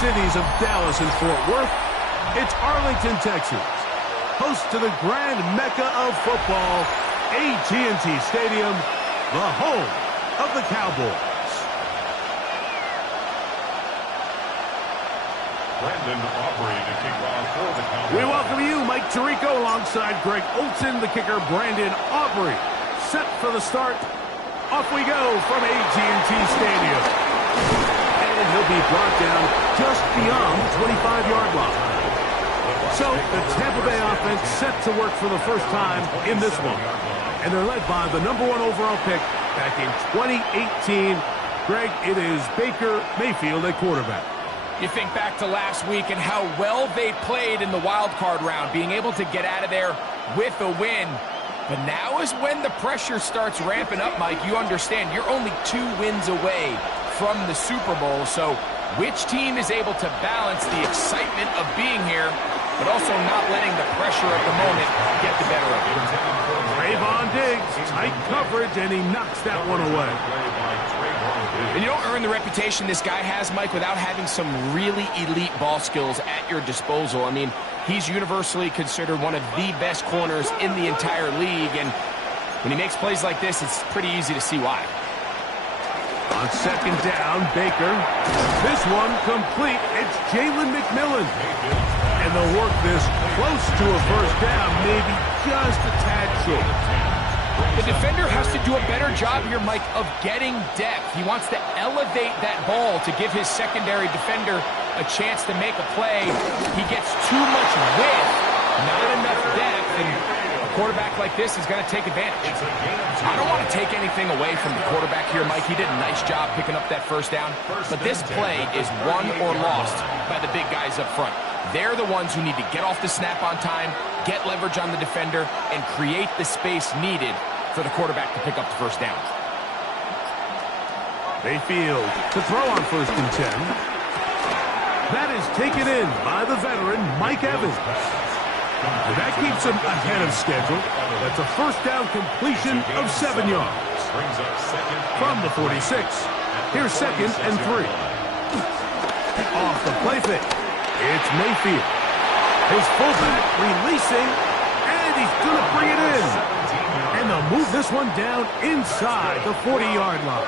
cities of Dallas and Fort Worth, it's Arlington, Texas, host to the grand mecca of football, AT&T Stadium, the home of the Cowboys. We welcome you, Mike Tirico, alongside Greg Olson, the kicker, Brandon Aubrey. Set for the start. Off we go from AT&T Stadium. And he'll be brought down just beyond the 25-yard line. So the Tampa Bay offense set to work for the first time in this one. And they're led by the #1 overall pick back in 2018. Greg, it is Baker Mayfield at quarterback. You think back to last week and how well they played in the wild card round, being able to get out of there with a win. But now is when the pressure starts ramping up, Mike. You understand you're only 2 wins away from the Super Bowl. So which team is able to balance the excitement of being here, but also not letting the pressure of the moment get the better of it? Trayvon Diggs, tight coverage, and he knocks that one away. And you don't earn the reputation this guy has, Mike, without having some really elite ball skills at your disposal. I mean, he's universally considered one of the best corners in the entire league, and when he makes plays like this, it's pretty easy to see why. On second down, Baker. This one complete. It's Jalen McMillan. And they'll work this close to a first down, maybe just a tad short. The defender has to do a better job here, Mike, of getting depth. He wants to elevate that ball to give his secondary defender a chance to make a play. He gets too much width, not enough depth, and a quarterback like this is going to take advantage. I don't want to take anything away from the quarterback here, Mike. He did a nice job picking up that first down, but this play is won or lost by the big guys up front. They're the ones who need to get off the snap on time, get leverage on the defender, and create the space needed for the quarterback to pick up the first down. Mayfield to throw on 1st and 10. That is taken in by the veteran, Mike Evans. And that keeps him ahead of schedule. That's a first down completion of 7 yards. From the 46. Here's 2nd and 3. Off the play fake. It's Mayfield. His fullback releasing, and he's going to bring it in. And they'll move this one down inside the 40-yard line.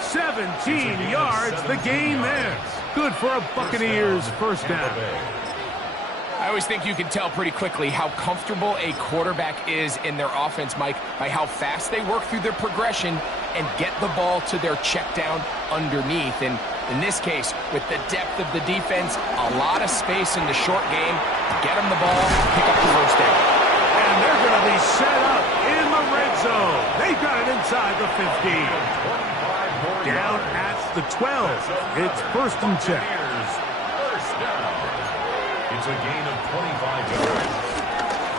17 yards, the gain there. Good for a Buccaneers first down. I always think you can tell pretty quickly how comfortable a quarterback is in their offense, Mike, by how fast they work through their progression and get the ball to their check down underneath. And in this case, with the depth of the defense, a lot of space in the short game, get them the ball, pick up the first down. And they're going to be set up in the red zone. They've got it inside the 15. Down at the 12. It's 1st and 10. It's a gain of 25 yards.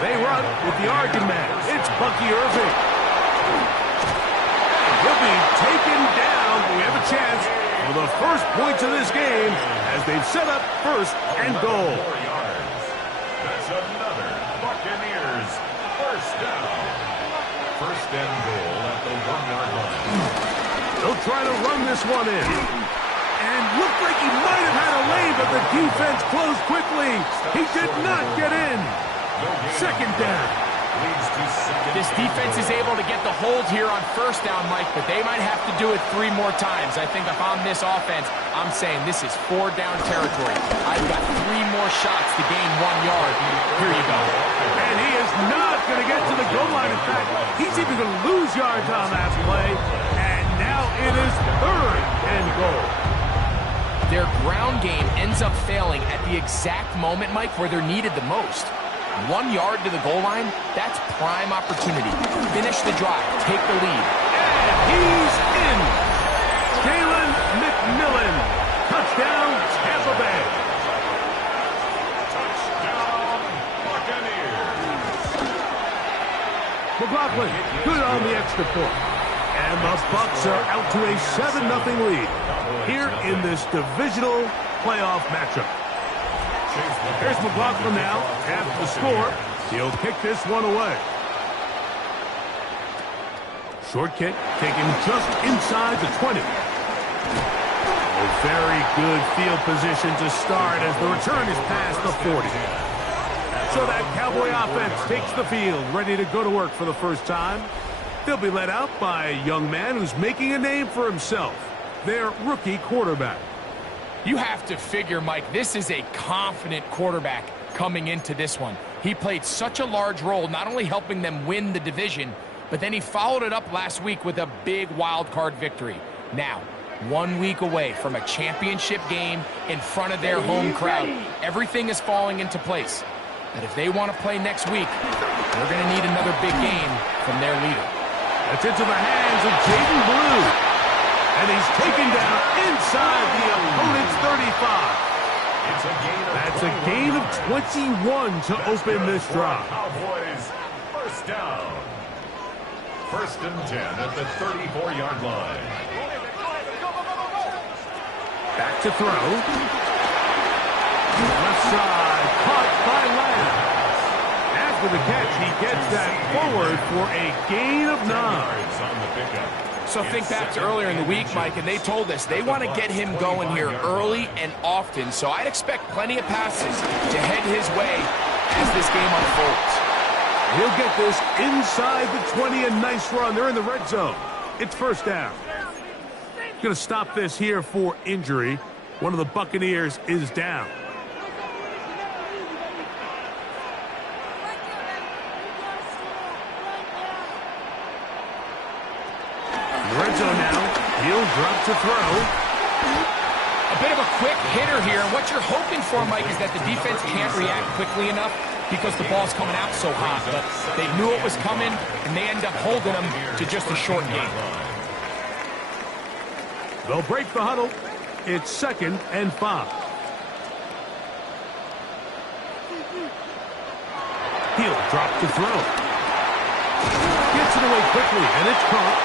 They run with the Oregon man. It's Bucky Irving. He'll be taken down. We have a chance for the first points of this game as they've set up 1st and goal. That's another Buccaneers first down. 1st and goal at the 1-yard line. They'll try to run this one in. And looked like he might have had a lane, but the defense closed quickly. He did not get in. 2nd down. This defense is able to get the hold here on 1st down, Mike, but they might have to do it 3 more times. I think if I'm this offense, I'm saying this is 4-down territory. I've got 3 more shots to gain 1 yard. Here you go. And he is not going to get to the goal line. In fact, he's even going to lose yards on that play. And now it is 3rd and goal. Their ground game ends up failing at the exact moment, Mike, where they're needed the most. 1 yard to the goal line, that's prime opportunity. Finish the drive, take the lead. And he's in. Jalen McMillan. Touchdown, Tampa Bay. Touchdown, Buccaneers. McLaughlin, good on the extra point. And the Bucs are out to a 7-0 lead here in this divisional playoff matchup. Here's McLaughlin now, half the score. He'll kick this one away. Short kick, taken just inside the 20. A very good field position to start as the return is past the 40. So that Cowboy offense takes the field, ready to go to work for the first time. They'll be led out by a young man who's making a name for himself, their rookie quarterback. You have to figure, Mike, this is a confident quarterback coming into this one. He played such a large role, not only helping them win the division, but then he followed it up last week with a big wild card victory. Now, 1 week away from a championship game in front of their home crowd, everything is falling into place. But if they want to play next week, they're going to need another big game from their leader. That's into the hands of Jaden Blue. And he's taken down inside the opponent's 35. That's a gain of 21 to open this drive. Cowboys, first down. First and 10 at the 34-yard line. Back to throw. Left side, caught by Lamb. After the catch, he gets that forward for a gain of 9. So think back to earlier in the week, Mike, and they told us they want to get him going here early and often. So I'd expect plenty of passes to head his way as this game unfolds. He'll get this inside the 20, a nice run. They're in the red zone. It's first down. Going to stop this here for injury. One of the Buccaneers is down. Red zone now. He'll drop to throw. A bit of a quick hitter here, and what you're hoping for, Mike, is that the defense can't react quickly enough because the ball's coming out so hot. But they knew it was coming, and they end up holding them to just a short game. They'll break the huddle. It's 2nd and 5. He'll drop to throw. Gets it away quickly, and it's caught.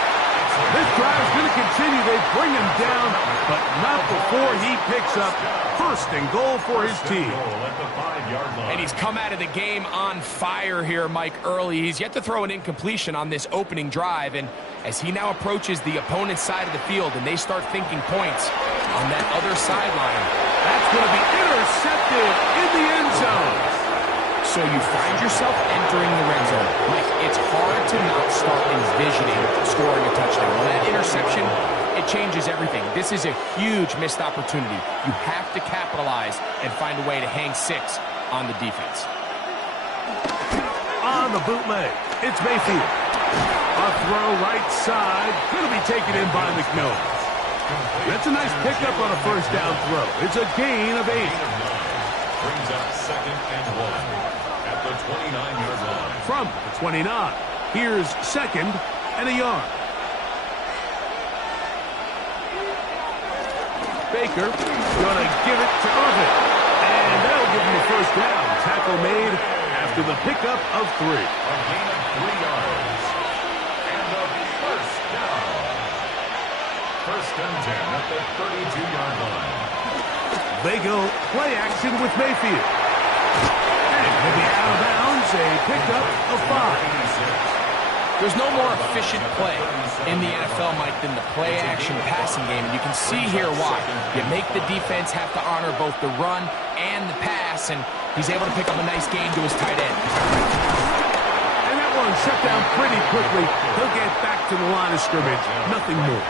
This drive is going to continue. They bring him down, but not before he picks up first and goal for his team. And he's come out of the game on fire here, Mike, early. He's yet to throw an incompletion on this opening drive, and as he now approaches the opponent's side of the field and they start thinking points on that other sideline, that's going to be intercepted in the end zone. So you find yourself entering the red zone. Mike, it's hard to not start envisioning scoring a touchdown. Well, that interception, it changes everything. This is a huge missed opportunity. You have to capitalize and find a way to hang 6 on the defense. On the bootleg, it's Mayfield. A throw right side, going to be taken in by McMillan. That's a nice pickup on a first down throw. It's a gain of 8. Brings up 2nd and 1 at the 29-yard line. From the 29, here's 2nd and a yard. Baker gonna give it to Irvin, and that'll give him the first down. Tackle made after the pickup of 3. A gain of 3 yards. And a first down. First and 10 at the 32-yard line. They go play action with Mayfield. And he'll be out of bounds, a pickup of 5. There's no more efficient play in the NFL, Mike, than the play-action passing game. And you can see here why. You make the defense have to honor both the run and the pass, and he's able to pick up a nice gain to his tight end. And that one shut down pretty quickly. He'll get back to the line of scrimmage. Nothing more.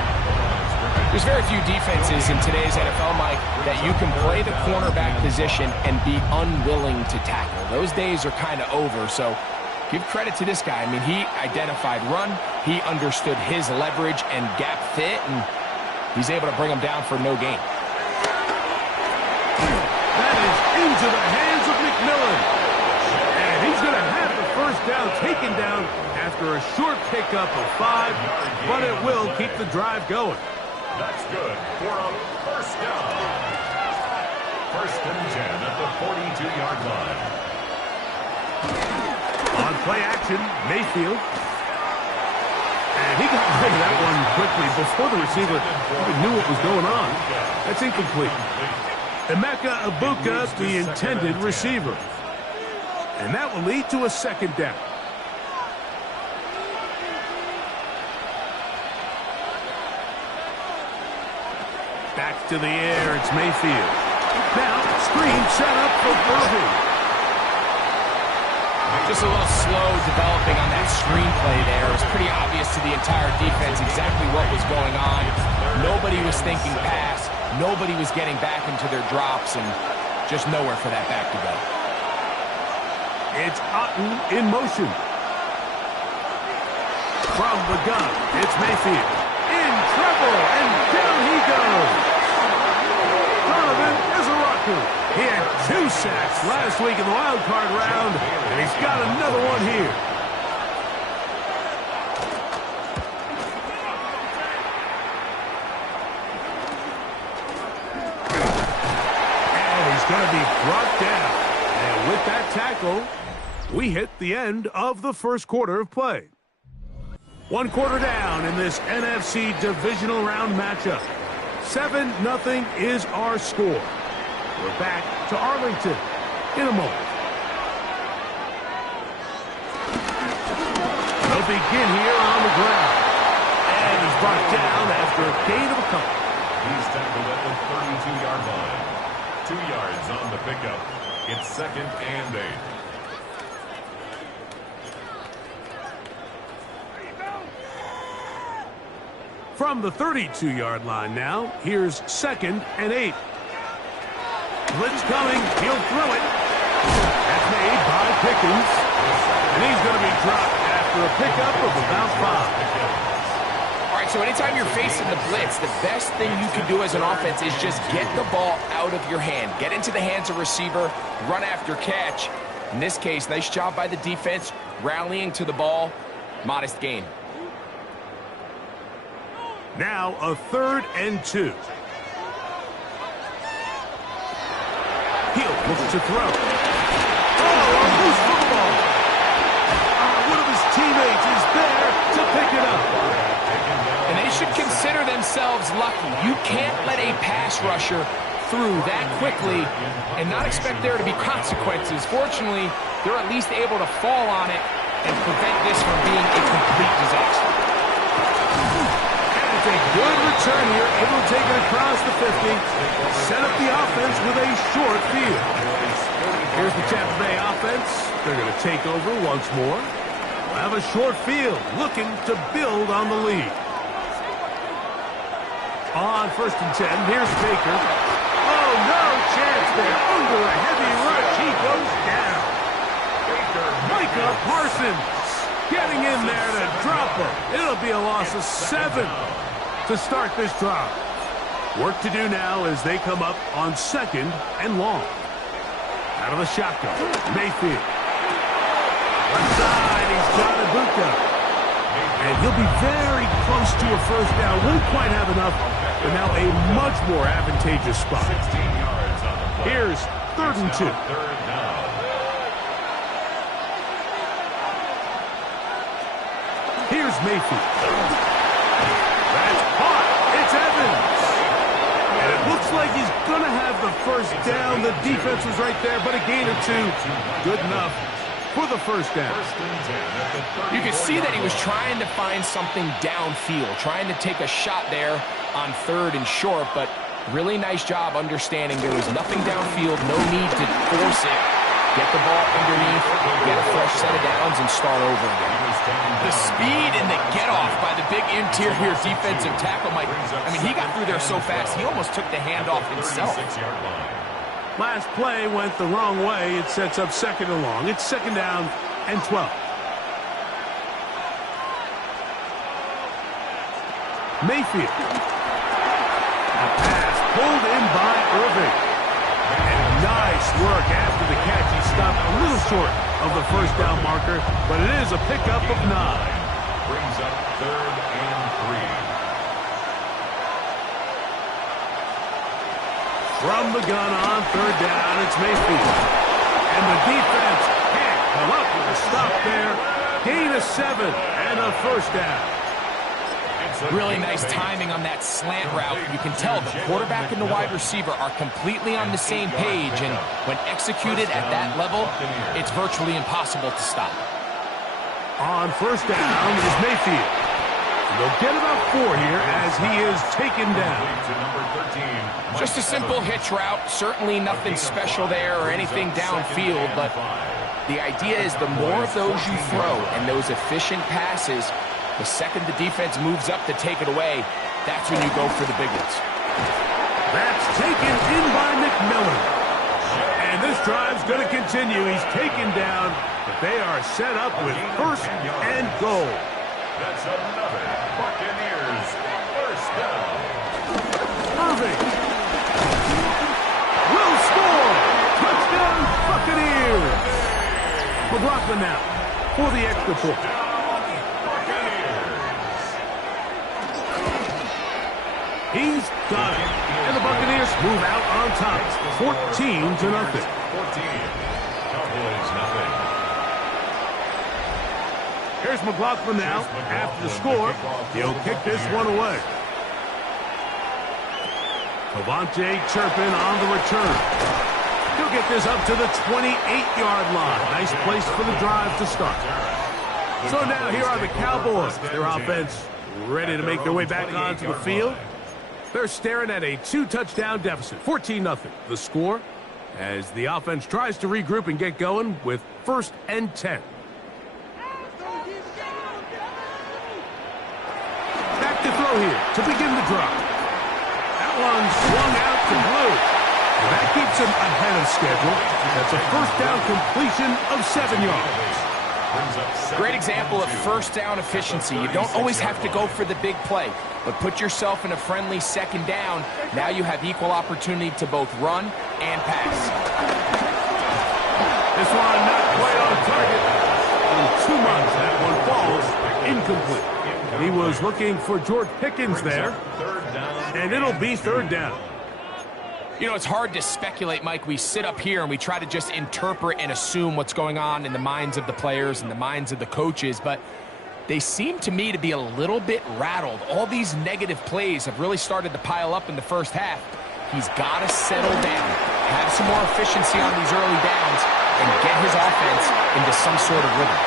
There's very few defenses in today's NFL, Mike, that you can play the cornerback position and be unwilling to tackle. Those days are kind of over, so give credit to this guy. I mean, he identified run, he understood his leverage and gap fit, and he's able to bring him down for no gain. That is into the hands of McMillan. And he's going to have the first down taken down after a short pickup of 5, but it will keep the drive going. That's good for a first down. First and 10 at the 42-yard line. On play action, Mayfield. And he got rid of that one quickly before the receiver even knew what was going on. That's incomplete. Emeka Ibuka, the intended receiver. And that will lead to a second down. Back to the air. It's Mayfield. Now, screen set up for Irving. Just a little slow developing on that screenplay there. It was pretty obvious to the entire defense exactly what was going on. Nobody was thinking pass. Nobody was getting back into their drops, and just nowhere for that back to go. It's Otten in motion. From the gun, it's Mayfield. In trouble, and down he goes. Donovan Izaraku. He had 2 sacks last week in the wild card round, and he's got another one here. And he's going to be brought down. And with that tackle, we hit the end of the first quarter of play. 1 quarter down in this NFC Divisional Round matchup. 7-0 is our score. We're back to Arlington in a moment. They'll begin here on the ground. And he's brought down after a gain of a couple. He's tackled at the 32-yard line. 2 yards on the pickup. It's 2nd and 8. From the 32-yard line now, here's 2nd and 8. Blitz coming. He'll throw it. That's made by Pickens. And he's going to be dropped after a pickup of about 5. All right, so anytime you're facing the blitz, the best thing you can do as an offense is just get the ball out of your hand. Get into the hands of receiver, run after catch. In this case, nice job by the defense, rallying to the ball. Modest gain. Now a 3rd and 2. He'll look to throw. Oh, a loose football. One of his teammates is there to pick it up. And they should consider themselves lucky. You can't let a pass rusher through that quickly and not expect there to be consequences. Fortunately, they're at least able to fall on it and prevent this from being a complete disaster. A good return here, able to take it across the 50, set up the offense with a short field. Here's the Tampa Bay offense. They're going to take over once more. We'll have a short field, looking to build on the lead. On 1st and 10, here's Baker. Oh, no chance there. Under a heavy rush, he goes down. Micah Parsons getting in there to drop him. It'll be a loss of 7 to start this drive. Work to do now as they come up on 2nd and long. Out of the shotgun, Mayfield. Left side, he's got Ibuka. And he'll be very close to a 1st down. Won't quite have enough, but now a much more advantageous spot. 16 yards on the play. Here's 3rd and 2. 3rd down. Here's Mayfield. That's caught. It's Evans. And it looks like he's going to have the 1st down. The defense was right there, but a gain of 2. Good enough for the 1st down. You can see that he was trying to find something downfield, trying to take a shot there on 3rd and short, but really nice job understanding there was nothing downfield, no need to force it. Get the ball underneath, get a fresh set of downs, and start over again. The speed and the get-off by the big interior defensive tackle, Mike. I mean, he got through there so fast, he almost took the handoff himself. Last play went the wrong way. It sets up 2nd and long. It's 2nd down and 12. Mayfield. A pass pulled in by Irving. And nice work after the catch. He stopped a little short of the 1st down marker, but it is a pickup of 9. Brings up 3rd and 3. From the gun on 3rd down, it's Mayfield. And the defense can't come up with a stop there. Gain of 7 and a 1st down. Really nice timing on that slant route. You can tell the quarterback and the wide receiver are completely on the same page, and when executed at that level, it's virtually impossible to stop. On 1st down is Mayfield. They'll get about 4 here as he is taken down. Just a simple hitch route. Certainly nothing special there or anything downfield, but the idea is the more of those you throw and those efficient passes, the second the defense moves up to take it away, that's when you go for the big ones. That's taken in by McMillan. And this drive's going to continue. He's taken down, but they are set up with first and goal. That's another Buccaneers first down. Irving will score. Touchdown, Buccaneers. McLaughlin now for the extra point. He's got it. And the Buccaneers move out on top. 14-0. 14. Cowboys nothing. Here's McLaughlin now. After the score, he'll kick this one away. Cavante Turpin on the return. He'll get this up to the 28-yard line. Nice place for the drive to start. So now here are the Cowboys. Their offense ready to make their way back onto the field. They're staring at a 2-touchdown deficit, 14-0. The score as the offense tries to regroup and get going with 1st and 10. Back to throw here to begin the drive. That one swung out to Blue. And that keeps him ahead of schedule. That's a first down completion of 7 yards. Great example of first down efficiency. You don't always have to go for the big play, but put yourself in a friendly second down. Now you have equal opportunity to both run and pass. This one not quite on target. In 2 months, that one falls incomplete. He was looking for George Pickens there, and it'll be 3rd down. You know, it's hard to speculate, Mike. We sit up here and we try to just interpret and assume what's going on in the minds of the players and the minds of the coaches, but they seem to me to be a little bit rattled. All these negative plays have really started to pile up in the first half. He's got to settle down, have some more efficiency on these early downs, and get his offense into some sort of rhythm.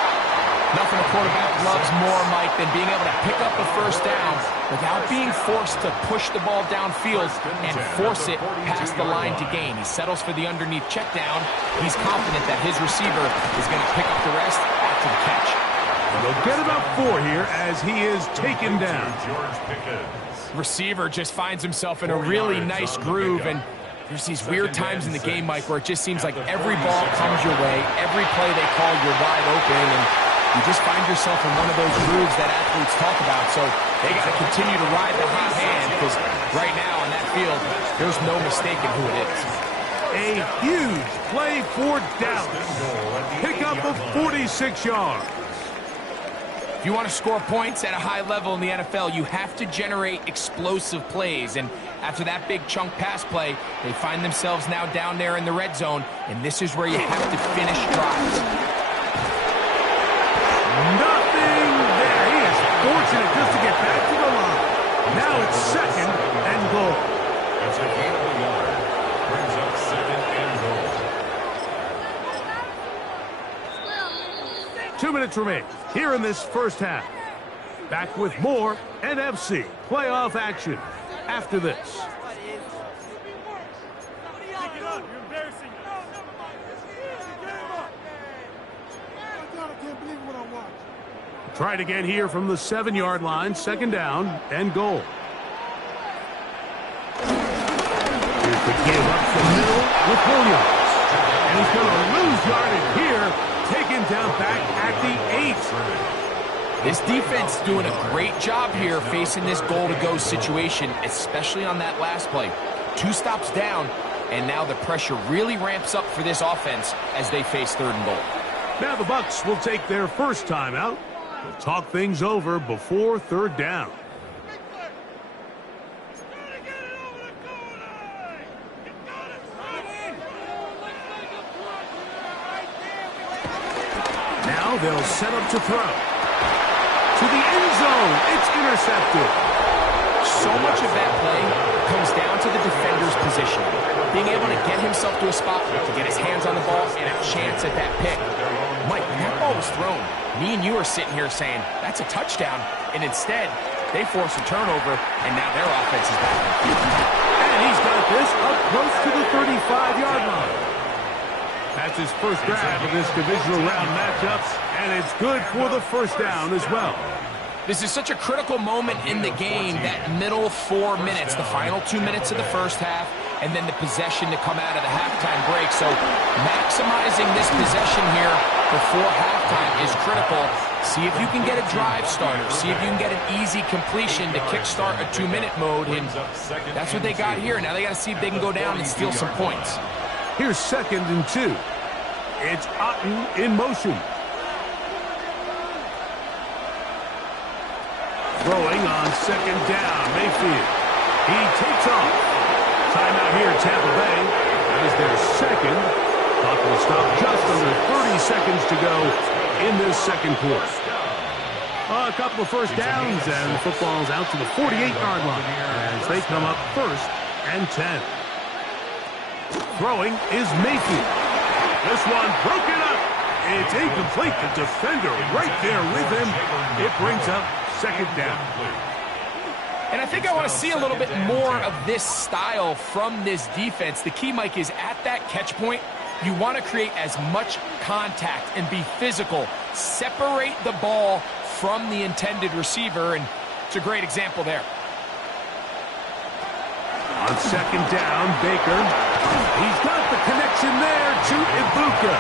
Nothing a quarterback loves more, Mike, than being able to pick up a first down without being forced to push the ball downfield and force it past the line to gain. He settles for the underneath check down. He's confident that his receiver is going to pick up the rest after the catch. And they'll get about 4 here as he is taken down. Receiver just finds himself in a really nice groove, and there's these weird times in the game, Mike, where it just seems like every ball comes your way, every play they call, you're wide open, and you just find yourself in one of those grooves that athletes talk about. So they got to continue to ride the hot hand, because right now on that field, there's no mistaking who it is. A huge play for Dallas. Pickup of 46 yards. If you want to score points at a high level in the NFL, you have to generate explosive plays. And after that big chunk pass play, they find themselves now down there in the red zone, and this is where you have to finish drives. Nothing there. He is fortunate just to get back to the line. Now it's 2nd and goal. That's a gain of a yard. Brings up 2nd and goal. 2 minutes remain here in this first half. Back with more NFC playoff action after this. Try it again here from the 7-yard line, 2nd down and goal. Here's the give up the middle with Williams. And he's going to lose yardage here, taken down back at the 8. This defense doing a great job here facing this goal-to-go situation, especially on that last play. 2 stops down, and now the pressure really ramps up for this offense as they face 3rd and goal. Now the Bucs will take their first timeout. They'll talk things over before 3rd down. Now they'll set up to throw. To the end zone. It's intercepted. So much of that play comes down to the defender's position. Being able to get himself to a spot, to get his hands on the ball, and a chance at that pick. Mike, when that ball was thrown, me and you are sitting here saying, that's a touchdown. And instead, They force a turnover, and now their offense is back on the field. And he's got this up close to the 35-yard line. That's his first grab of this divisional round matchup, and it's good for the first down as well. This is such a critical moment in the game, that middle 4 minutes, the final 2 minutes of the first half, and then the possession to come out of the halftime break. So maximizing this possession here before halftime is critical. See if you can get a drive starter. See if you can get an easy completion to kickstart a 2-minute mode, and that's what they got here. Now they got to see if they can go down and steal some points. Here's 2nd and 2. It's Otten in motion. Throwing on 2nd down, Mayfield. He takes off. Timeout here, Tampa Bay. That is their second. Clock will stop just under 30 seconds to go in this second quarter. A couple of first downs, and the football's out to the 48-yard line as they come up 1st and 10. Throwing is Mayfield. This one broken up. It's incomplete. The defender right there with him. It brings up 2nd down. And I think I want to see a little bit more of this style from this defense. The key, Mike, is at that catch point, you want to create as much contact and be physical. Separate the ball from the intended receiver, and it's a great example there. On 2nd down, Baker. He's got the connection there to Ibuka.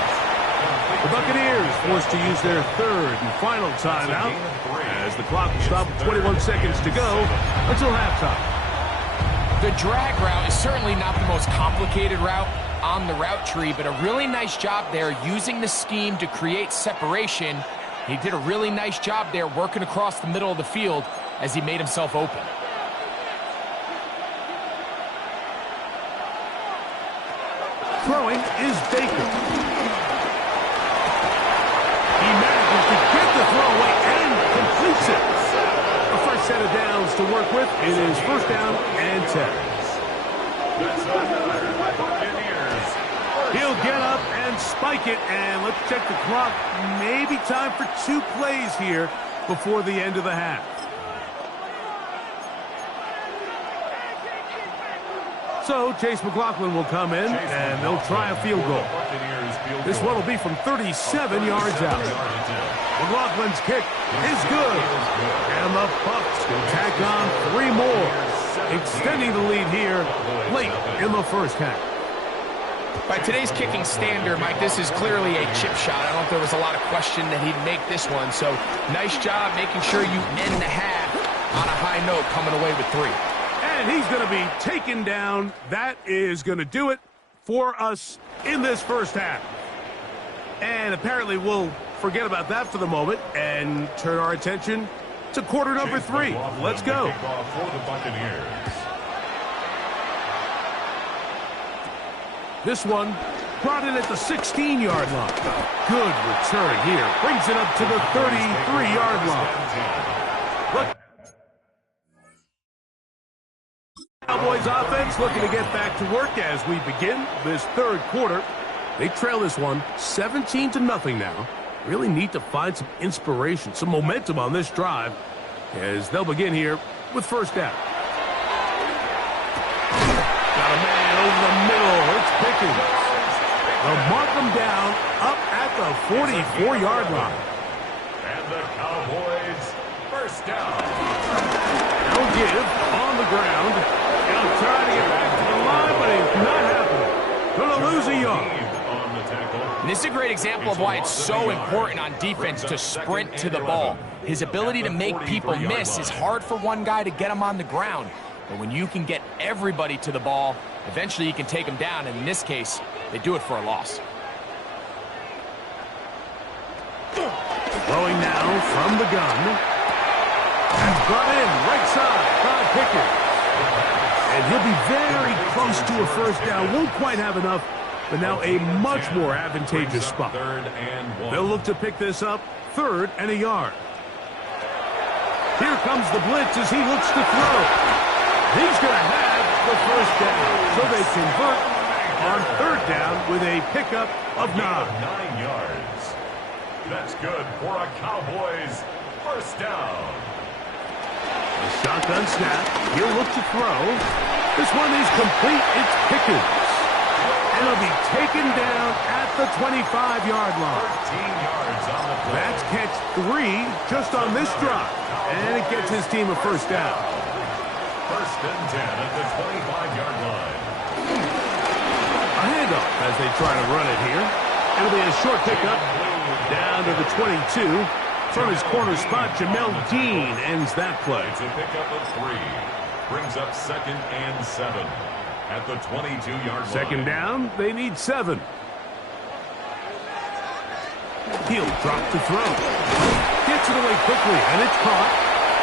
The Buccaneers forced to use their 3rd and final timeout as the clock will stop with 21 seconds to go until halftime. The drag route is certainly not the most complicated route on the route tree, but a really nice job there using the scheme to create separation. He did a really nice job there working across the middle of the field as he made himself open. Throwing is Baker. He manages to get the throw away and completes it. A fresh set of downs to work with. It is 1st down and 10. He'll get up and spike it, and let's check the clock. Maybe time for 2 plays here before the end of the half. So Chase McLaughlin will come in, and they'll try a field goal. This one will be from 37 yards out. McLaughlin's kick is good. And the Bucs will tack on 3 more, extending the lead here late in the first half. By today's kicking standard, Mike, this is clearly a chip shot. I don't know if there was a lot of question that he'd make this one. So nice job making sure you end the half on a high note, coming away with 3. And he's going to be taken down. That is going to do it for us in this first half. And apparently we'll forget about that for the moment and turn our attention to quarter number 3. Let's go. This one brought in at the 16-yard line. Good return here. Brings it up to the 33-yard line. Look. Cowboys offense looking to get back to work as we begin this 3rd quarter. They trail this one 17-0 now. Really need to find some inspiration, some momentum on this drive as they'll begin here with 1st down. Got a man over the middle. It's Pickens. They'll mark him down up at the 44-yard line. And the Cowboys 1st down. They'll give on the ground. He'll try to get back to the line, but it's not happening. Going to lose a yard. And this is a great example of why it's so important on defense to sprint to the ball. His ability to make people miss is hard for one guy to get him on the ground. But when you can get everybody to the ball, eventually you can take them down. And in this case, they do it for a loss. Throwing now from the gun. And brought in right side by Pickens. And he'll be very close to a 1st down. Won't quite have enough, but now a much more advantageous spot. They'll look to pick this up 3rd and a yard. Here comes the blitz as he looks to throw. He's going to have the 1st down. So they convert on 3rd down with a pickup of 9. 9 yards. That's good for a Cowboys 1st down. The shotgun snap. He'll look to throw. This one is complete. It's Pickens. And he'll be taken down at the 25-yard line. 13 yards on the play. That's catch 3 just on this drive. And it gets his team a first down. First and 10 at the 25-yard line. A handoff as they try to run it here. It'll be a short pickup down to the 22. From his corner spot, Jamel Dean ends that play. It's a pickup of 3. Brings up 2nd and 7 at the 22-yard line. Second down, they need 7. He'll drop to throw. Gets it away quickly, and it's caught.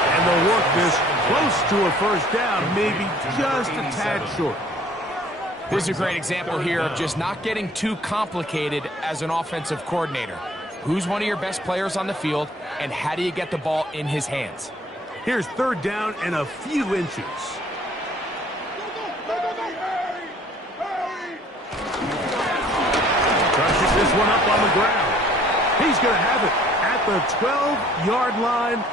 And they'll work this close to a first down, maybe just a tad short. This is a great example here of just not getting too complicated as an offensive coordinator. Who's one of your best players on the field, and how do you get the ball in his hands? Here's third down and a few inches. Crushes this one up on the ground. He's going to have it at the 12-yard line,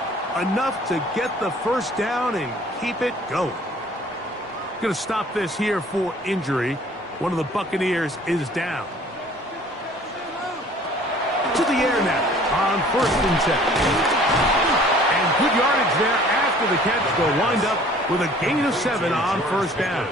enough to get the first down and keep it going. Going to stop this here for injury. One of the Buccaneers is down. To the air now on 1st and 10. And good yardage there after the catch. They'll wind up with a gain of 7 on first down.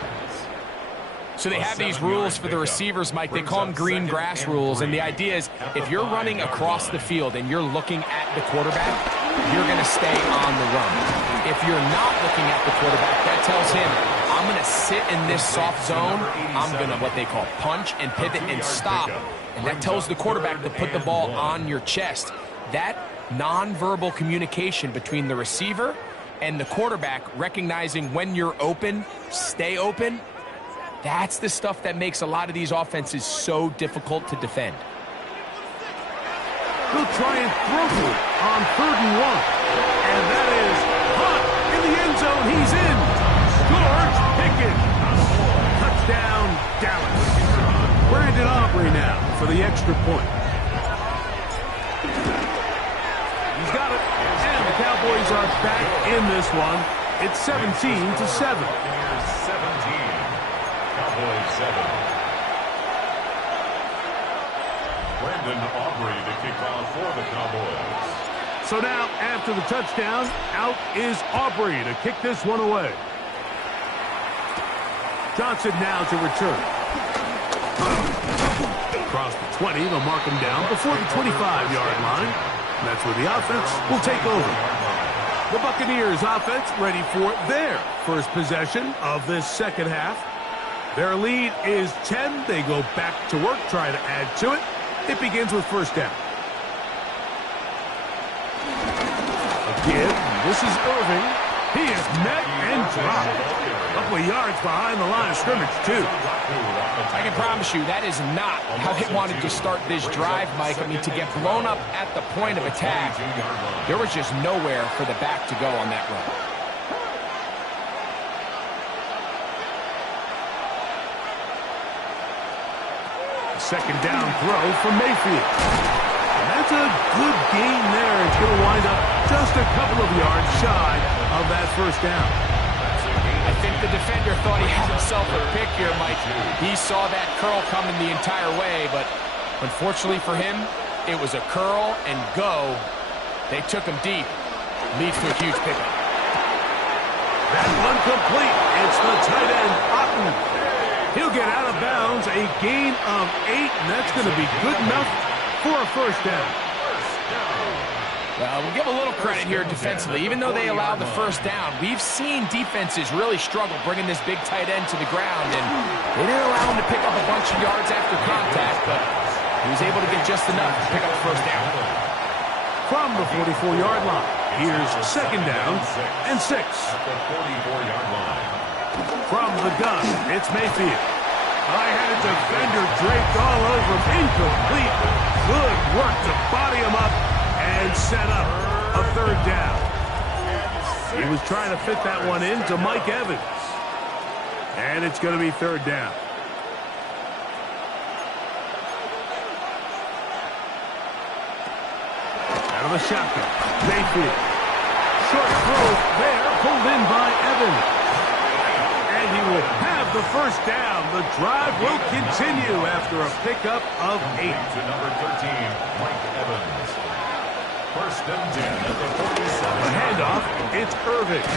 So they have these rules for the receivers, Mike. They call them green grass rules. And the idea is if you're running across the field and you're looking at the quarterback, you're going to stay on the run. If you're not looking at the quarterback, that tells him, I'm going to sit in this soft zone. I'm going to what they call punch and pivot and stop. And that tells the quarterback to put the ball on your chest. That nonverbal communication between the receiver and the quarterback, recognizing when you're open, stay open, that's the stuff that makes a lot of these offenses so difficult to defend. He'll try and throw to it on 3rd and 1. And that is caught in the end zone. He's in. George Pickens. Touchdown, Dallas. Brandon Aubrey now for the extra point. He's got it. And the Cowboys are back in this one. It's 17-7. 17. Cowboys 7. Brandon Aubrey to kick off for the Cowboys. So now, after the touchdown, out is Aubrey to kick this one away. Johnson now to return. Across the 20, they'll mark him down before the 25-yard line. And that's where the offense will take over. The Buccaneers offense ready for their first possession of this second half. Their lead is 10. They go back to work, try to add to it. It begins with first down. Again, this is Irving. He is met and dropped. A couple of yards behind the line of scrimmage, too. I can promise you that is not how they wanted to start this drive, Mike. I mean, to get blown up at the point of attack, there was just nowhere for the back to go on that run. Second down throw from Mayfield. And that's a good gain there. It's going to wind up just a couple of yards shy of that first down. I think the defender thought he had himself a pick here, Mike. He saw that curl coming the entire way, but unfortunately for him, it was a curl and go. They took him deep. Leads to a huge pickup. That one complete. It's the tight end, Otten. He'll get out of bounds, a gain of 8, and that's going to be good enough for a first down. Well, we'll give a little credit here defensively. Even though they allowed the first down, we've seen defenses really struggle bringing this big tight end to the ground, and they didn't allow him to pick up a bunch of yards after contact, but he was able to get just enough to pick up the first down. From the 44-yard line, here's second down and 6. At the 44-yard line. From the gun, it's Mayfield. I had a defender draped all over him. Incomplete. Good work to body him up and set up a third down. He was trying to fit that one in to Mike Evans. And it's going to be third down. Out of the shotgun. Mayfield. Short throw there. pulled in by Evans. And he will have the first down. The drive will continue after a pickup of 8. To number 13, Mike Evans. First and 10 at the 47. A handoff. It's Irving.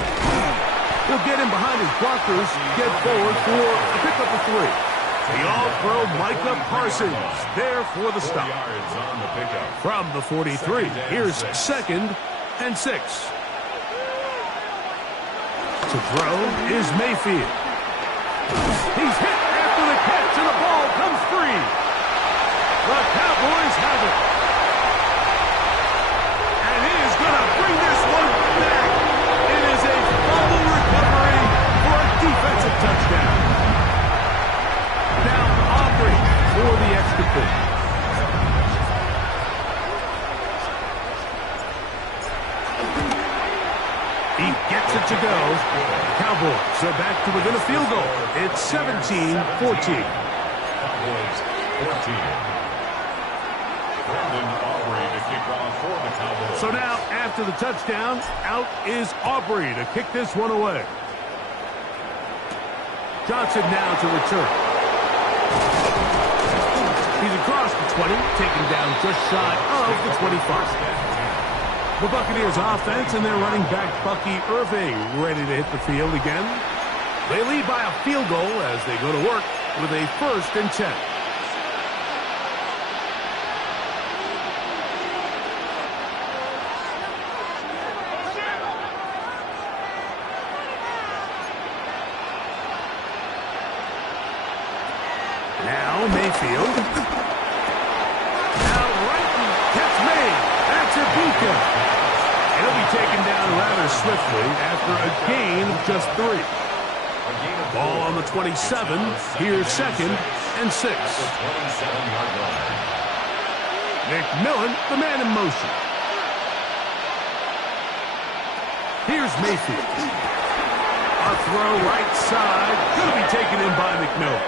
He'll get him behind his blockers, get forward for a pickup of 3. The all-pro Micah Parsons there for the stop. Yards on the pickup. From the 43, here's 2nd and 6. To throw is Mayfield. He's hit after the catch, and the ball comes free. The Cowboys have it. And he is going to bring this one back. It is a fumble recovery for a defensive touchdown. Now Aubrey for the extra point. He gets it to go. Cowboys are back to within a field goal. It's 17-14. Cowboys 14. Brandon Aubrey to kick off for the Cowboys. So now, after the touchdown, out is Aubrey to kick this one away. Johnson now to return. He's across the 20, taken down just shy of the 25. The Buccaneers offense and their running back Bucky Irving ready to hit the field again. They lead by a field goal as they go to work with a 1st and 10. Now Mayfield. Now right catch made. That's Ibuka. He'll be taken down rather swiftly after a gain of just 3. Ball on the 27. Here's 2nd and 6. McMillan, the man in motion. Here's Mayfield. A throw right side. Going to be taken in by McMillan.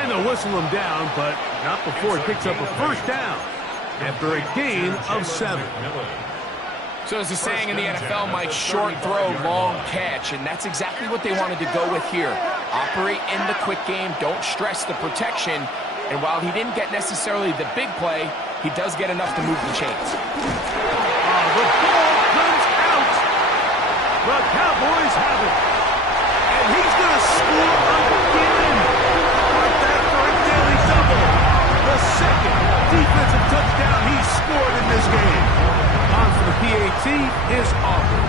And they'll whistle him down, but not before it picks up a 1st down after a gain of 7. So as the saying in the NFL, Mike, short throw, long catch, and that's exactly what they wanted to go with here. Operate in the quick game, don't stress the protection, and while he didn't get necessarily the big play, he does get enough to move the chains. The ball comes out. The Cowboys have it. And he's going to score again. Put that for a daily double. The 2nd defensive touchdown he's scored in this game. On for the PAT is Aubrey.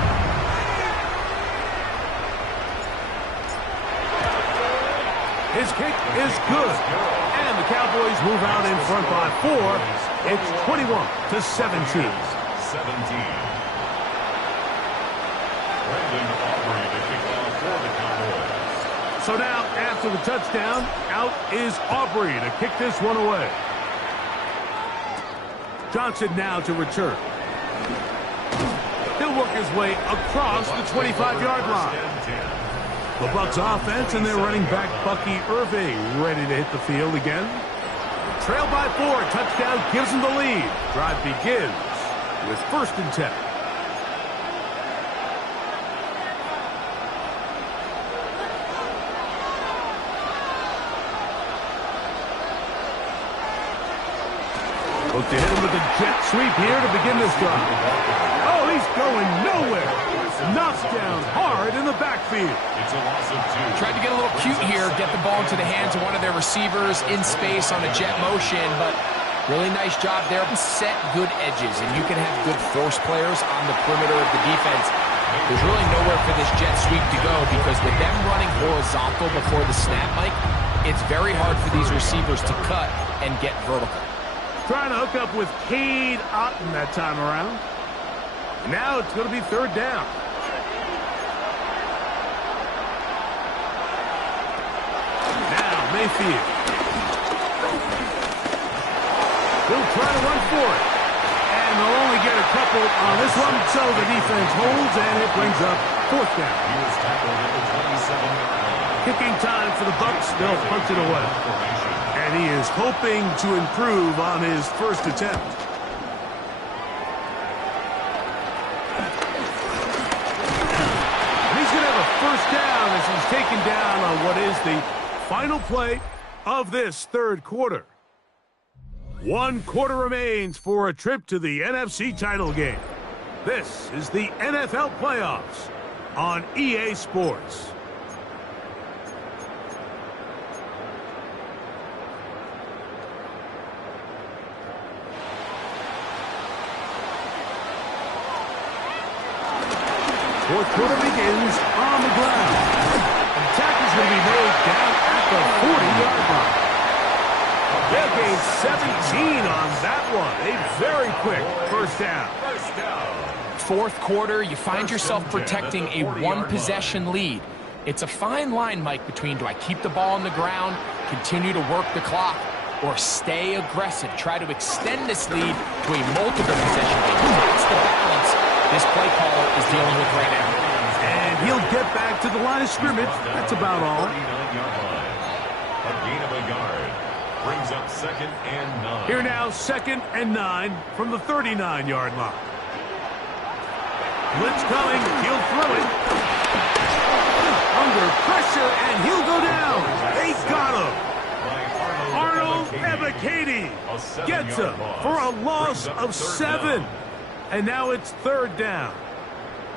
His kick is good. And the Cowboys move out in front by 4. It's 21-17. 17. Brandon Aubrey to kick off for the Cowboys. So now, after the touchdown, out is Aubrey to kick this one away. Johnson now to return. He'll work his way across the 25-yard line. The Bucs offense and their running back Bucky Irving ready to hit the field again. Trail by 4, touchdown gives them the lead. Drive begins with 1st and 10. Look to hit him with a jet sweep here to begin this drive. Oh, he's going nowhere. Knocked down hard in the backfield. It's a loss of 2. Tried to get a little cute here, get the ball into the hands of one of their receivers in space on a jet motion, but really nice job there. Set good edges, and you can have good force players on the perimeter of the defense. There's really nowhere for this jet sweep to go because with them running horizontal before the snap, Mike, it's very hard for these receivers to cut and get vertical. Trying to hook up with Cade Otton that time around. Now it's going to be 3rd down. Now Mayfield. He'll try to run for it. And they'll only get a couple on this one, so the defense holds, and it brings up 4th down. He was tackled at the 27-yard line. Kicking time for the Bucs. They'll punt it away. And he is hoping to improve on his 1st attempt. on what is the final play of this third quarter. One quarter remains for a trip to the NFC title game. This is the NFL playoffs on EA Sports. Fourth quarter begins on the ground. Attack is going to be made down at the 40-yard line. They'll gain 17 on that one. A very quick first down. Fourth quarter, you find yourself protecting a one-possession lead. It's a fine line, Mike, between do I keep the ball on the ground, continue to work the clock, or stay aggressive, try to extend this lead to a multiple possession lead. That's the balance this play caller is dealing with right now. And he'll get back to the line of scrimmage. That's about all. A gain of a yard. Brings up 2nd and 9. Here now, 2nd and 9 from the 39-yard line. Blitz coming. He'll throw it. Under pressure, and he'll go down. They got him. Arnold Ebiketie gets him for a loss of 7. And now it's 3rd down.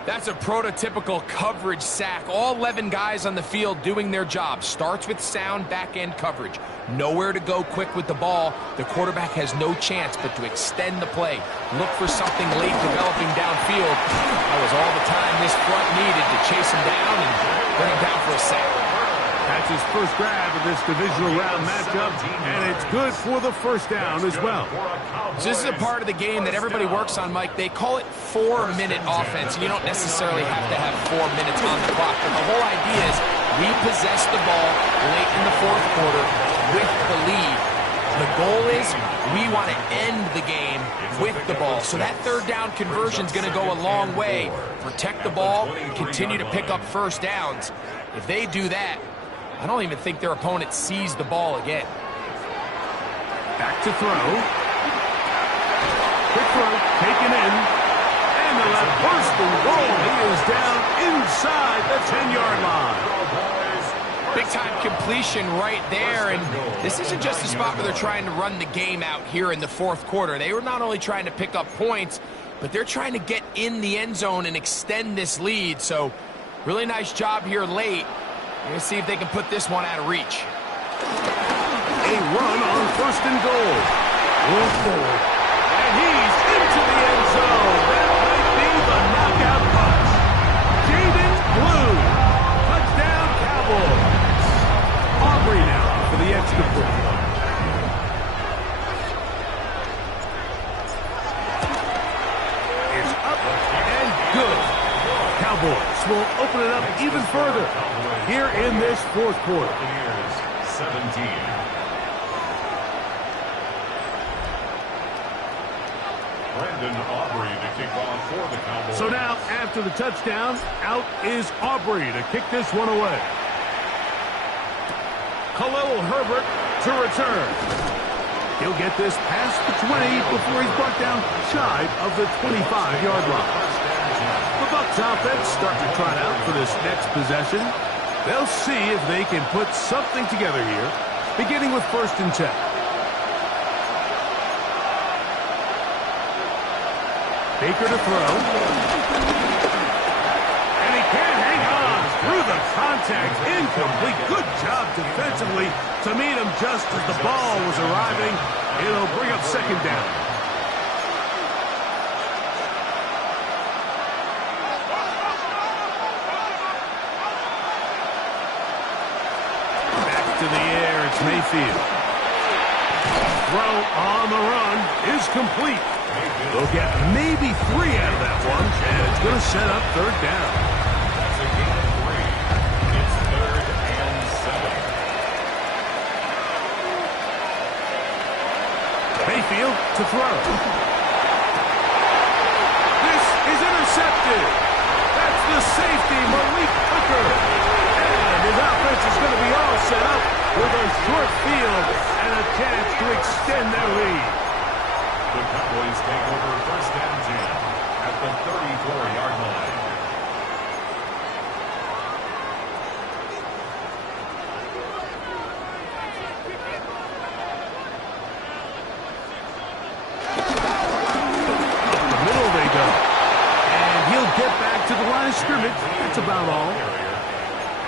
That's a prototypical coverage sack. All 11 guys on the field doing their job. Starts with sound back-end coverage. Nowhere to go quick with the ball. The quarterback has no chance but to extend the play. Look for something late developing downfield. That was all the time this front needed to chase him down and bring him down for a sack. That's his first grab of this divisional round matchup, and it's good for the first down as well. So this is a part of the game that everybody works on, Mike. They call it 4-minute offense. You don't necessarily have to have 4 minutes on the clock, but the whole idea is we possess the ball late in the fourth quarter with the lead. The goal is we want to end the game with the ball. So that 3rd down conversion is going to go a long way. Protect the ball, continue to pick up first downs. If they do that, I don't even think their opponent sees the ball again. Back to throw. Quick throw, taken in. And the left burst and roll. He is down inside the 10-yard line. Big-time completion right there. And this isn't just a spot where they're trying to run the game out here in the fourth quarter. They were not only trying to pick up points, but they're trying to get in the end zone and extend this lead. So really nice job here late. We're going to see if they can put this one out of reach. A run on 1st and goal. And he's into the end zone. That might be the knockout punch. Jaden Blue. Touchdown, Cowboys. Aubrey now for the extra point. It's up and good. Cowboys will open it up even further here in this fourth quarter. 17. Brandon Aubrey to kick off for the Cowboys. So now, after the touchdown, out is Aubrey to kick this one away. Khalil Herbert to return. He'll get this past the 20 before he's brought down shy of the 25-yard line. The Bucs offense starting to trot out for this next possession. They'll see if they can put something together here, beginning with 1st and 10. Baker to throw. And he can't hang on through the contact. Incomplete. Good job defensively to meet him just as the ball was arriving. It'll bring up 2nd down. To the air, it's Mayfield. Throw on the run is complete. They'll get maybe 3 out of that one, and it's going to set up 3rd down. That's a gain of 3. It's 3rd and 7. Mayfield to throw. This is intercepted. That's the safety, Malik Hooker. And his offense is going to be all set up with a short field and a chance to extend their lead. The Cowboys take over 1st and 10 at the 34-yard line. to the line of scrimmage. That's about all.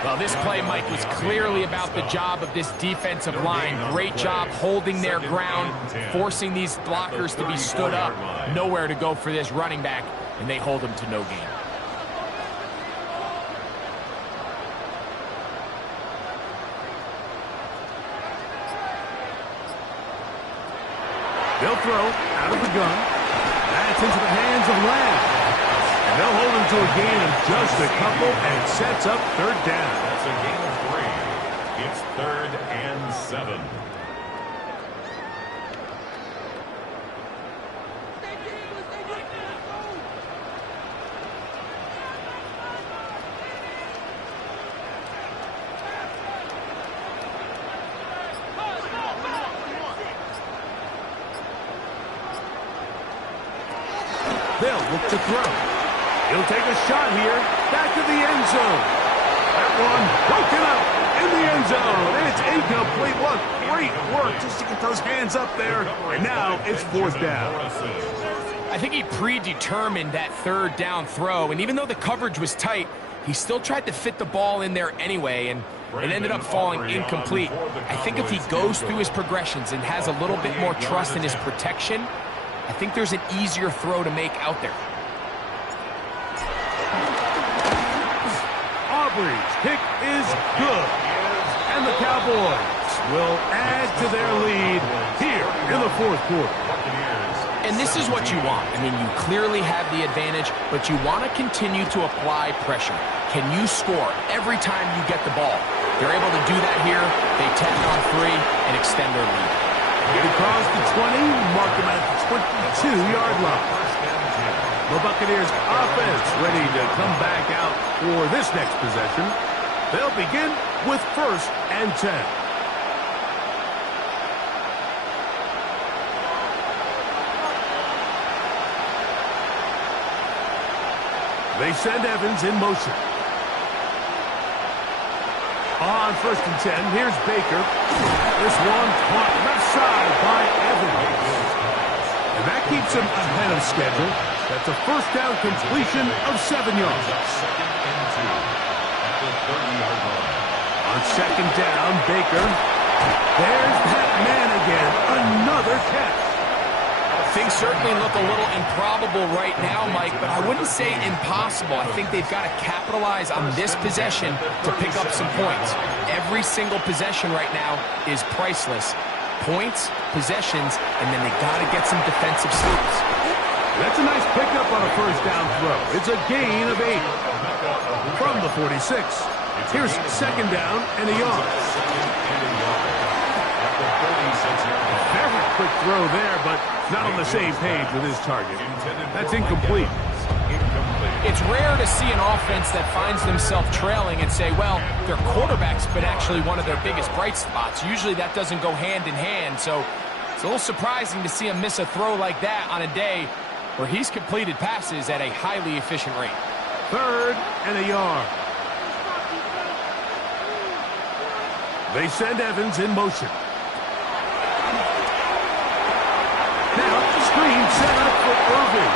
Well, this play, Mike, was clearly about the job of this defensive line. Great job holding their ground, forcing these blockers to be stood up. Nowhere to go for this running back, and they hold him to no gain. They'll throw out of the gun. That's into the hands of Lamb. And they'll hold him to a gain of just a couple, and it sets up third down. That's a gain of 3. It's 3rd and 7. They'll look to throw. He'll take a shot here. Back to the end zone. That one broken up in the end zone. It's incomplete. What great work just to get those hands up there. And now it's 4th down. I think he predetermined that 3rd down throw, and even though the coverage was tight, he still tried to fit the ball in there anyway, and it ended up falling incomplete. I think if he goes through his progressions and has a little bit more trust in his protection, I think there's an easier throw to make out there. Aubrey's kick is good. And the Cowboys will add to their lead here in the 4th quarter. And this is what you want. I mean, you clearly have the advantage, but you want to continue to apply pressure. Can you score every time you get the ball? They're able to do that here. They tack on 3 and extend their lead. Get across the 20, mark them at the 22-yard line. The Buccaneers offense ready to come back out for this next possession. They'll begin with 1st and 10. They send Evans in motion. On 1st and 10, here's Baker. This one caught left side by Evans. And that keeps him ahead of schedule. That's a 1st down completion of 7 yards. 2nd and 2 at the 30-yard line. On 2nd down, Baker. There's that man again. Another catch. Things certainly look a little improbable right now, Mike, but I wouldn't say impossible. I think they've got to capitalize on this possession to pick up some points. Every single possession right now is priceless. Points, possessions, and then they got to get some defensive stops. That's a nice pickup on a 1st down throw. It's a gain of 8 from the 46. Here's 2nd down and a yard. Very quick throw there, but not on the same page with his target. That's incomplete. It's rare to see an offense that finds themselves trailing and say, well, their quarterback's been actually one of their biggest bright spots. Usually that doesn't go hand in hand, so it's a little surprising to see him miss a throw like that on a day where he's completed passes at a highly efficient rate. 3rd and a yard. They send Evans in motion. Now, screen set up for Irving.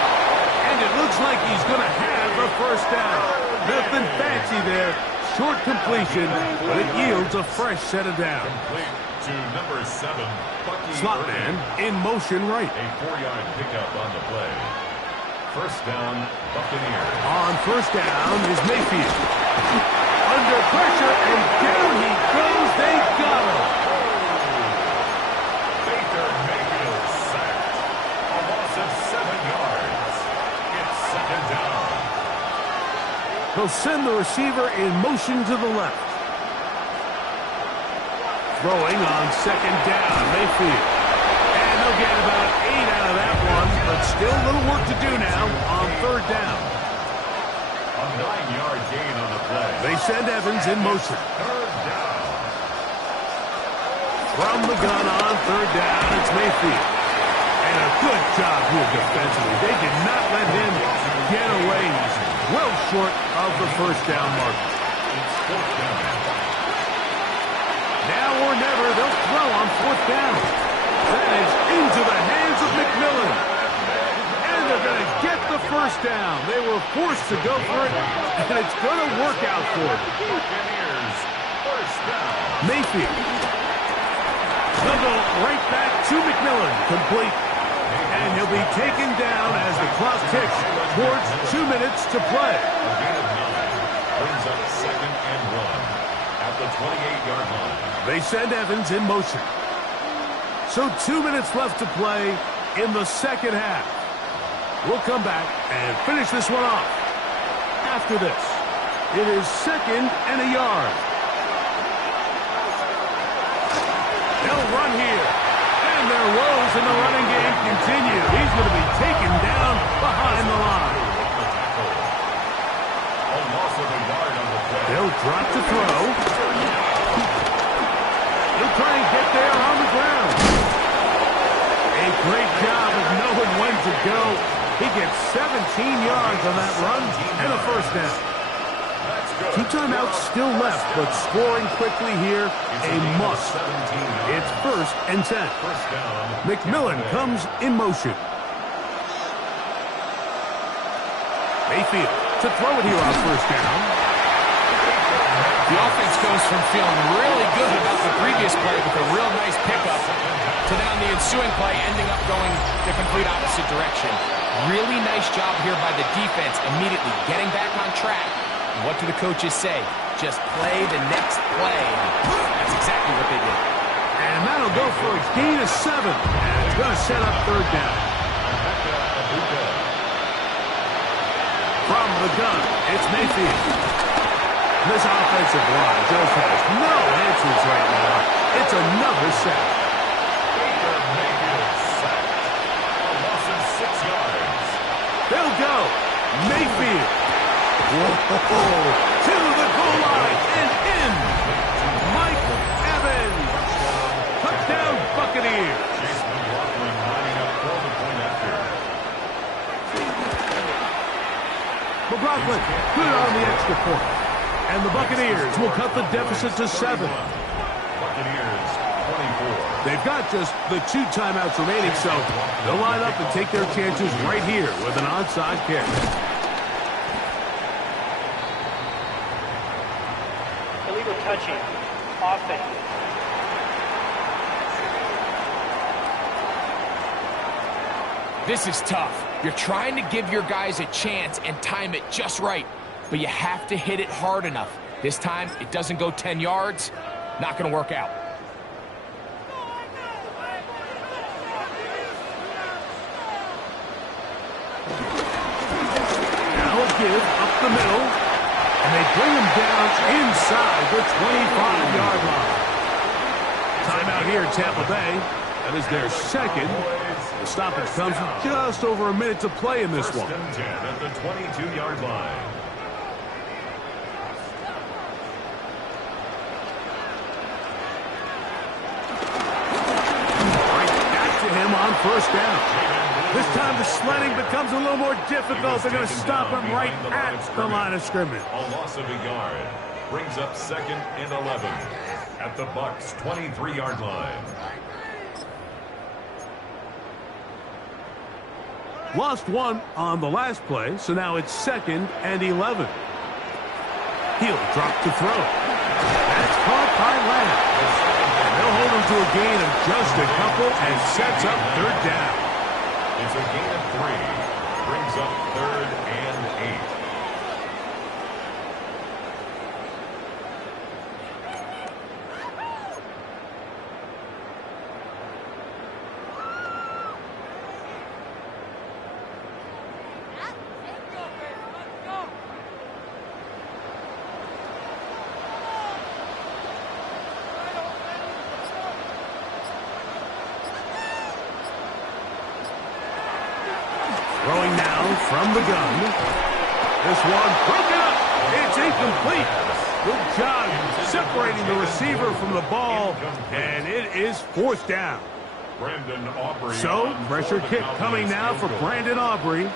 And it looks like he's going to have the 1st down. Nothing fancy there. Short completion, but it yields a fresh set of downs. Complete to number 7, Bucky Slot Irving. man in motion right. A 4-yard pickup on the play. 1st down, Buccaneers. On 1st down is Mayfield. Under pressure, and down he goes. They got him. Baker Mayfield sacked. A loss of 7 yards. It's 2nd down. They'll send the receiver in motion to the left. Throwing on 2nd down, Mayfield. And they'll get about 8 out of that one, but still a little work to do now on 3rd down. A 9-yard gain on the play. They send Evans in motion. 3rd down. From the gun on 3rd down, it's Mayfield. And a good job here defensively. They did not let him get away. He's well short of the 1st down mark. It's 4th down. Now or never, they'll throw on 4th down. That is into the hands of McMillan. And they're going to get the 1st first down. They were forced to go for it, and it's going to work out for them. Buccaneers, first down. Mayfield. They'll go right back to McMillan. Complete. And he'll be taken down as the clock ticks towards 2 minutes to play. A gain of 9 brings up second and 1 at the 28-yard line. They send Evans in motion. So 2 minutes left to play in the second half. We'll come back and finish this one off. After this, it is 2nd and a yard. They'll run here. And their woes in the running game continue. He's going to be taken down behind the line. A loss of a yard on the play. They'll drop to throw. He'll try and get there on the ground. A great job of knowing when to go. He gets 17 yards on that run and a first down. 2 timeouts still left, but scoring quickly here, a must. It's 1st and 10. McMillan comes in motion. Mayfield to throw it here on first down. The offense goes from feeling really good about the previous play with a real nice pickup to then on the ensuing play ending up going the complete opposite direction. Really nice job here by the defense immediately getting back on track. And what do the coaches say? Just play the next play. That's exactly what they did. And that'll go for a gain of 7. And it's going to set up 3rd down. From the gun, it's Mayfield. This offensive line just has no answers right now. It's another sack. Baker Mayfield sacked. A loss of 6 yards. They'll go. Mayfield. Whoa, to the goal line and in. Mike Evans. Touchdown Buccaneers. Chase McLaughlin lining up for the point after. McLaughlin good on the extra point. And the Buccaneers will cut the deficit to 7. Buccaneers 24. They've got just the 2 timeouts remaining, so they'll line up and take their chances right here with an onside kick. Illegal touching. Offense. This is tough. You're trying to give your guys a chance and time it just right, but you have to hit it hard enough. This time, it doesn't go 10 yards. Not going to work out. Now a give up the middle, and they bring him down inside the 25-yard line. Timeout here in Tampa Bay. That is their 2nd. The stoppage comes with just over a minute to play in this one. 1st and 10 at the 22-yard line. Right back to him on first down. This time the sledding becomes a little more difficult. They're going to stop him right at the line of scrimmage. A loss of a yard brings up 2nd and 11 at the Bucs' 23-yard line. Lost 1 on the last play, so now it's 2nd and 11. He'll drop to throw. That's caught by Lamb. They'll hold him to a gain of just a couple and sets up 3rd down. It's a gain of 3. Brings up 3rd and 8. Throwing now from the gun. This one broken up. It's incomplete. Good job separating the receiver from the ball, and it is 4th down. Brandon Aubrey. So, pressure kick coming now for Brandon Aubrey.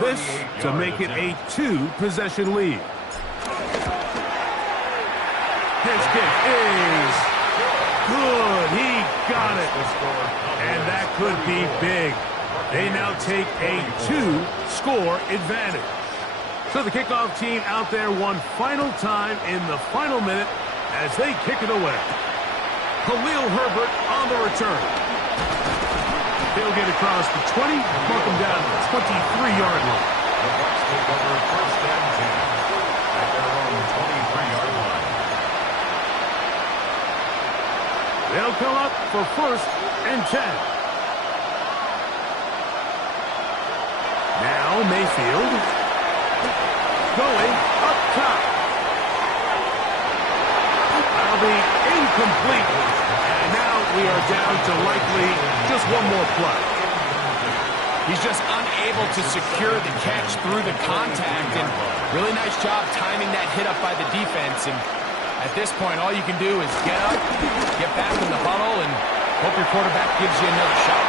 This to make it a 2-possession lead. His kick is good. He got it. And that could be big. They now take a 2-score advantage. So the kickoff team out there one final time in the final minute as they kick it away. Khalil Herbert on the return. He'll get across the 20, mark him down to the 23-yard line. The Bucs take over first and 10 at their own 23-yard line. They'll come up for first and 10. Now Mayfield going up top. That'll be incomplete. And now we are down to likely just one more play. He's just unable to secure the catch through the contact, and really nice job timing that hit up by the defense. And at this point, all you can do is get up, get back in the huddle, and hope your quarterback gives you another shot.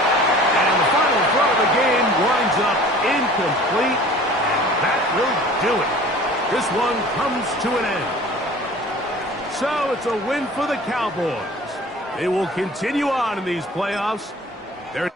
And the final throw of the game winds up incomplete, and that will do it. This one comes to an end. So it's a win for the Cowboys. They will continue on in these playoffs. They're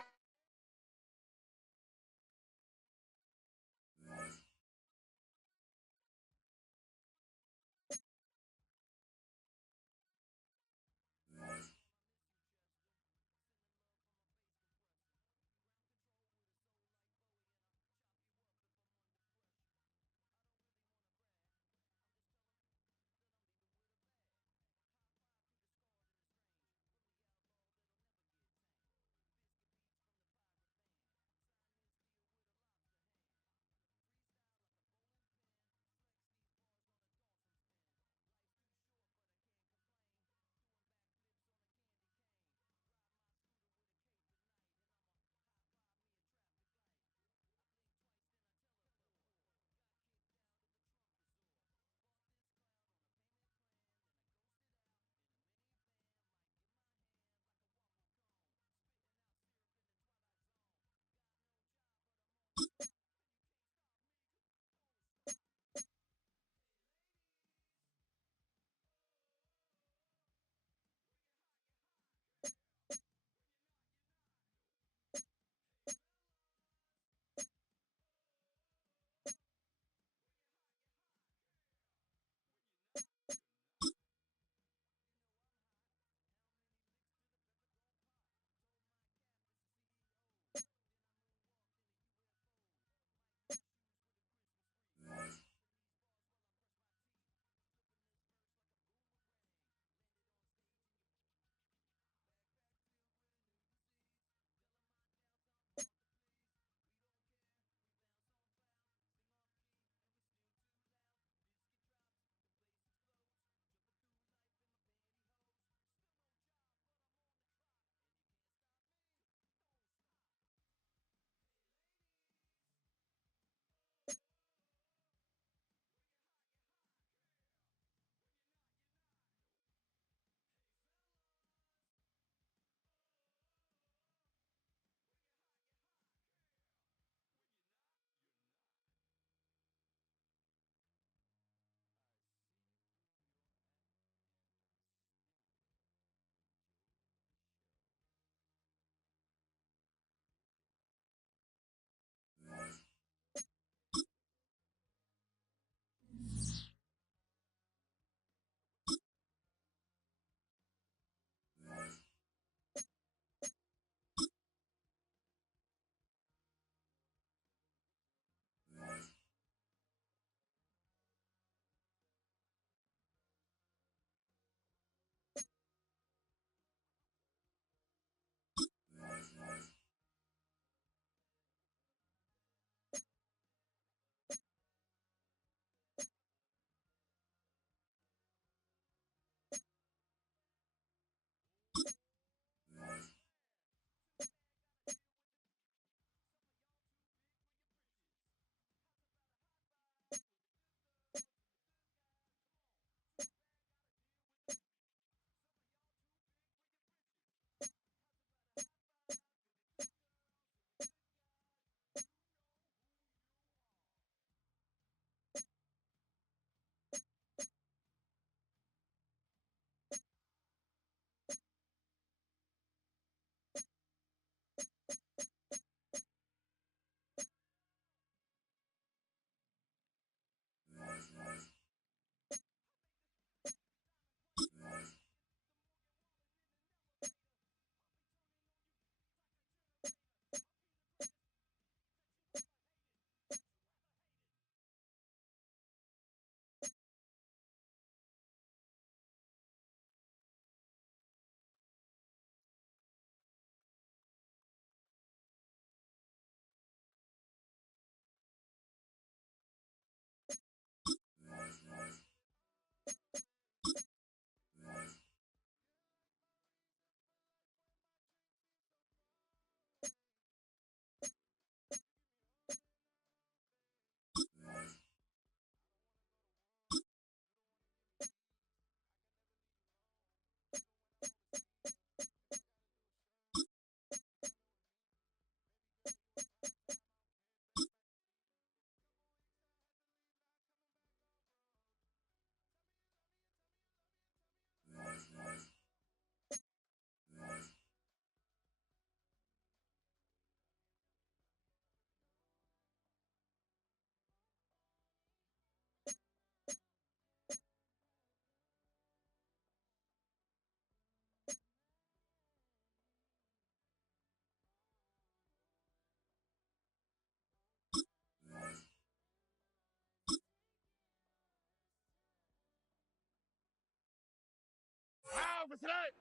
tonight.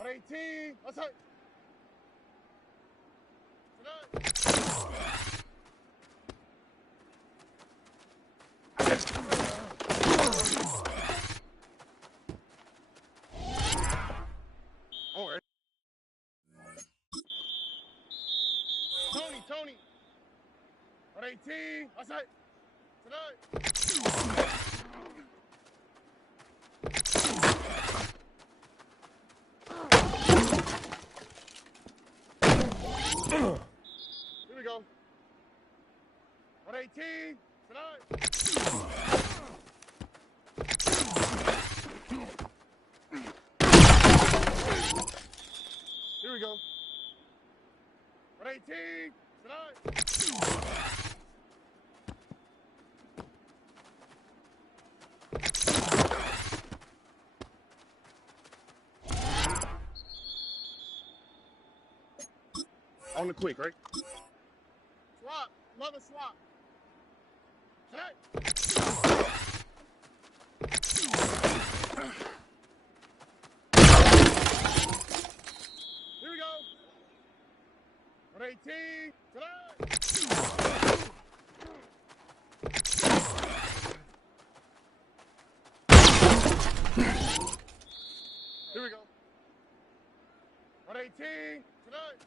On 18. What's up? All right. Tony. On 18. What's up? Tonight. Here we go. On 18. Tonight. Here we go. On 18. Tonight. On the quick, right? Swap. Another swap. Tonight. Here we go. On 18. Tonight. Here we go. On 18. Tonight.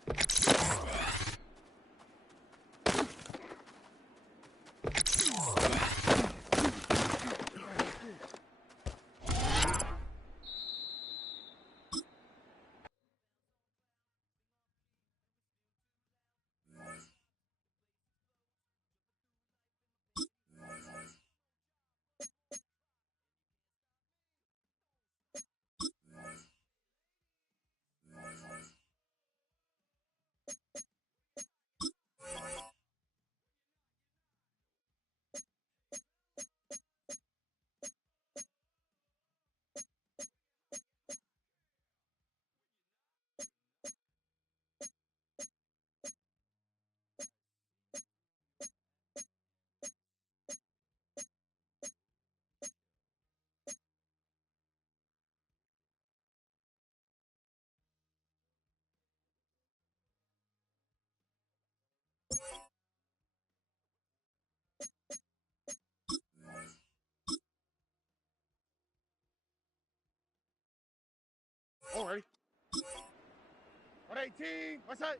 All right. On 18. What's that?